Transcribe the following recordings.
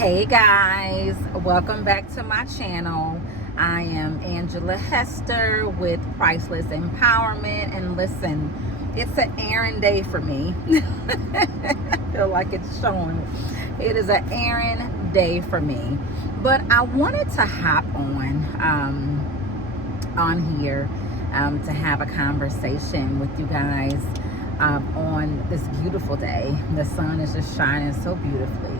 Hey guys, welcome back to my channel. I am Angela Hester with Priceless Empowerment, and listen, it's an errand day for me. I feel like it's showing. It is an errand day for me, but I wanted to hop on here to have a conversation with you guys on this beautiful day. The sun is just shining so beautifully.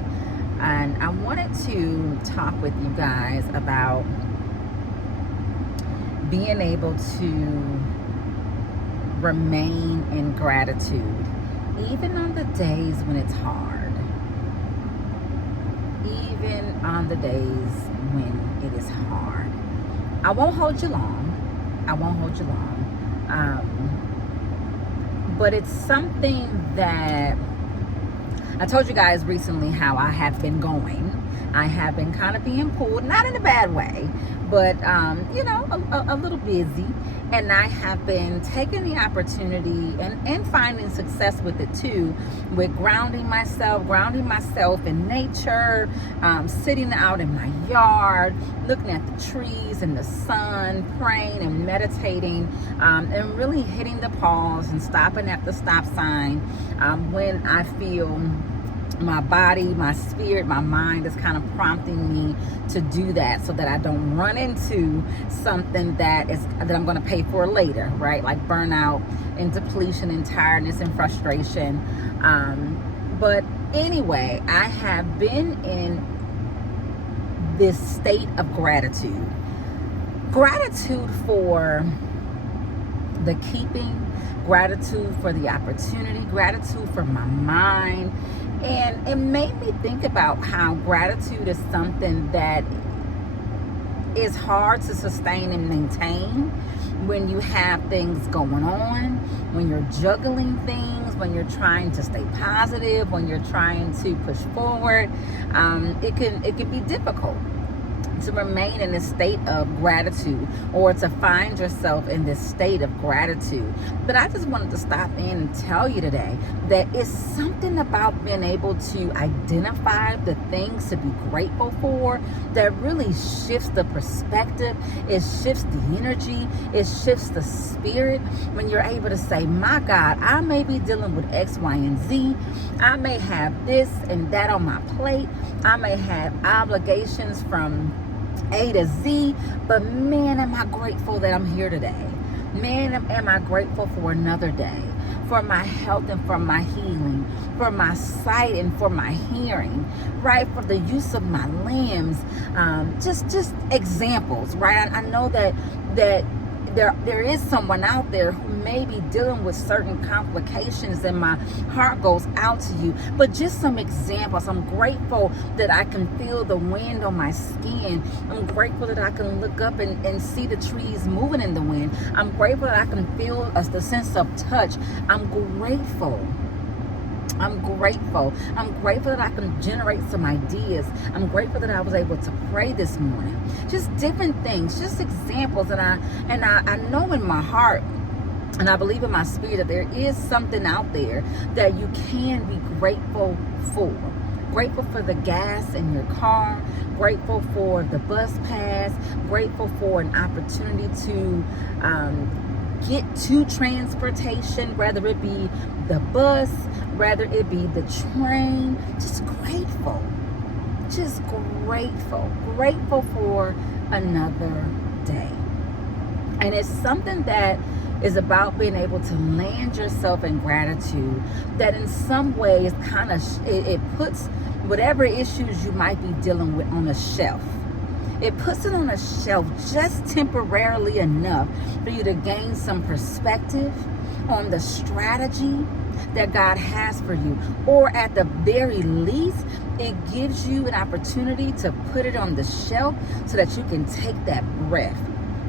And I wanted to talk with you guys about being able to remain in gratitude, even on the days when it's hard, even on the days when it is hard. I won't hold you long. But it's something that I told you guys recently how I have been going. I have been kind of being pulled, not in a bad way, but a little busy. And I have been taking the opportunity and finding success with it too, with grounding myself in nature, sitting out in my yard, looking at the trees and the sun, praying and meditating, and really hitting the pause and stopping at the stop sign when I feel my body, my spirit, my mind is kind of prompting me to do that, so that I don't run into something that I'm going to pay for later, right? Like burnout and depletion and tiredness and frustration. But anyway, I have been in this state of gratitude for the keeping, gratitude for the opportunity, gratitude for my mind. And it made me think about how gratitude is something that is hard to sustain and maintain when you have things going on, when you're juggling things, when you're trying to stay positive, when you're trying to push forward. It can be difficult to remain in a state of gratitude, or to find yourself in this state of gratitude. But I just wanted to stop in and tell you today that it's something about being able to identify the things to be grateful for that really shifts the perspective. It shifts the energy. It shifts the spirit when you're able to say, my God, I may be dealing with X, Y, and Z. I may have this and that on my plate. I may have obligations from A to Z, but man, am I grateful that I'm here today. Man, am I grateful for another day, for my health and for my healing, for my sight and for my hearing, right? For the use of my limbs, just examples, right? I know that there is someone out there who may be dealing with certain complications, and my heart goes out to you. But just some examples. I'm grateful that I can feel the wind on my skin. I'm grateful that I can look up and see the trees moving in the wind. I'm grateful that I can feel the sense of touch. I'm grateful that I can generate some ideas. I'm grateful that I was able to pray this morning. Just different things, just examples. And I know in my heart, and I believe in my spirit, that there is something out there that you can be grateful for. Grateful for the gas in your car, grateful for the bus pass, grateful for an opportunity to get to transportation, whether it be the bus, whether it be the train. Just grateful for another day. And it's something that is about being able to land yourself in gratitude, that in some ways kind of it puts whatever issues you might be dealing with on a shelf. It puts it on a shelf just temporarily enough for you to gain some perspective on the strategy that God has for you. Or at the very least, it gives you an opportunity to put it on the shelf so that you can take that breath,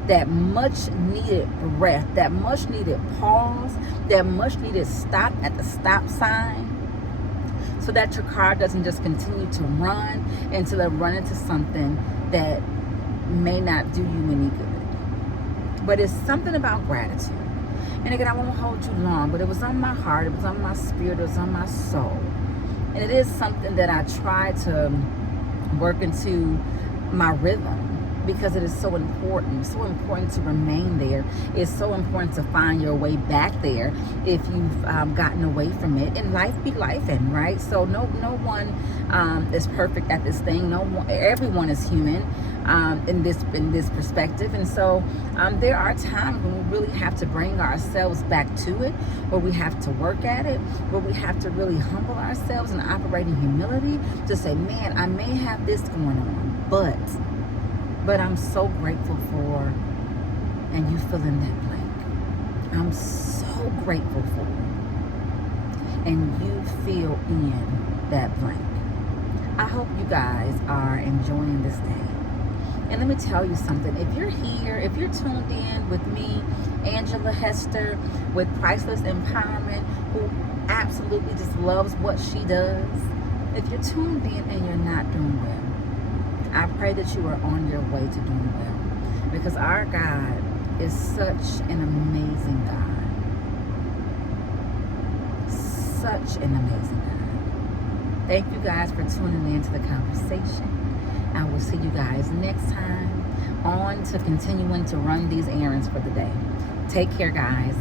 that much needed breath, that much needed pause, that much needed stop at the stop sign, so that your car doesn't just continue to run until it run into something that may not do you any good. But it's something about gratitude. And again, I won't hold you long, but it was on my heart, it was on my spirit, it was on my soul. And it is something that I try to work into my rhythm, because it is so important. So important to remain there. It's so important to find your way back there if you've gotten away from it. And life be lifing, right? So no one is perfect at this thing. No one, everyone is human in this perspective. And so there are times when we really have to bring ourselves back to it, where we have to work at it, where we have to really humble ourselves and operate in humility to say, man, I may have this going on, but I'm so grateful for, and you fill in that blank. I'm so grateful for, and you fill in that blank. I hope you guys are enjoying this day. And let me tell you something. If you're here, if you're tuned in with me, Angela Hester, with Priceless Empowerment, who absolutely just loves what she does, if you're tuned in and you're not doing well, I pray that you are on your way to doing well, because our God is such an amazing God. Such an amazing God. Thank you guys for tuning in to the conversation. I will see you guys next time, on to continuing to run these errands for the day. Take care, guys.